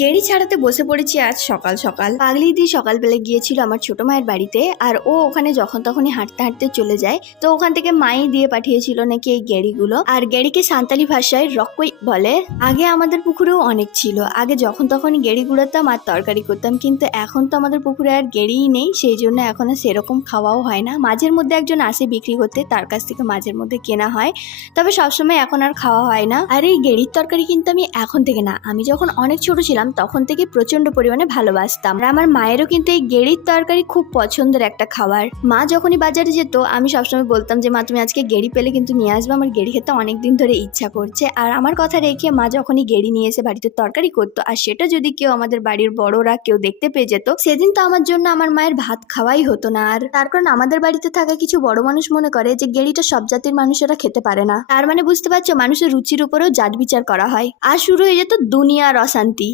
গেড়ি ছাড়াতে বসে পড়েছি আজ সকাল সকাল। পাগলি দি সকালবেলা গিয়েছিল আমার ছোট মায়ের বাড়িতে, আর ও ওখানে যখন তখনই হাঁটতে হাঁটতে চলে যায়। তো ওখান থেকে মাই দিয়ে পাঠিয়েছিল নাকি এই গেড়িগুলো, আর গেড়িকে সান্তালি ভাষায় রক্কই বলে। আগে আমাদের পুকুরেও অনেক ছিল, আগে যখন তখনই গেড়ি গুড়াতাম আর তরকারি করতাম, কিন্তু এখন তো আমাদের পুকুরে আর গেড়িই নেই, সেই জন্য এখন আর সেরকম খাওয়াও হয় না। মাঝের মধ্যে একজন আসে বিক্রি করতে, তার কাছ থেকে মাঝের মধ্যে কেনা হয়, তবে সবসময় এখন আর খাওয়া হয় না। আর এই গেড়ির তরকারি কিন্তু আমি এখন থেকে না, আমি যখন অনেক ছোট ছিলাম তখন থেকে প্রচন্ড পরিমাণে ভালোবাসতাম। আর আমার মায়েরও কিন্তু এই গেড়ির তরকারি খুব পছন্দের একটা খাবার। মা যখনই বাজারে যেত আমি সবসময় বলতাম যে মা তুমি আজকে গেড়ি পেলে কিন্তু নিয়ে আসবে, আমার গেড়ি খেতে অনেকদিন ধরে ইচ্ছা করছে। আর আমার কথা রেখে মা যখনই গেড়ি নিয়ে এসে বাড়িতে তরকারি করতো, আর সেটা যদি কেউ আমাদের বাড়ির বড়রা কেউ দেখতে পেয়ে যেত, সেদিন তো আমার জন্য আমার মায়ের ভাত খাওয়াই হতো না। আর তার কারণ আমাদের বাড়িতে থাকা কিছু বড় মানুষ মনে করে যে গেড়িটা সব জাতির মানুষেরা খেতে পারে না, তার মানে বুঝতে পারছো মানুষের রুচির উপরেও জাত বিচার করা হয়। আর শুরু হয়ে যেত দুনিয়ার অশান্তি।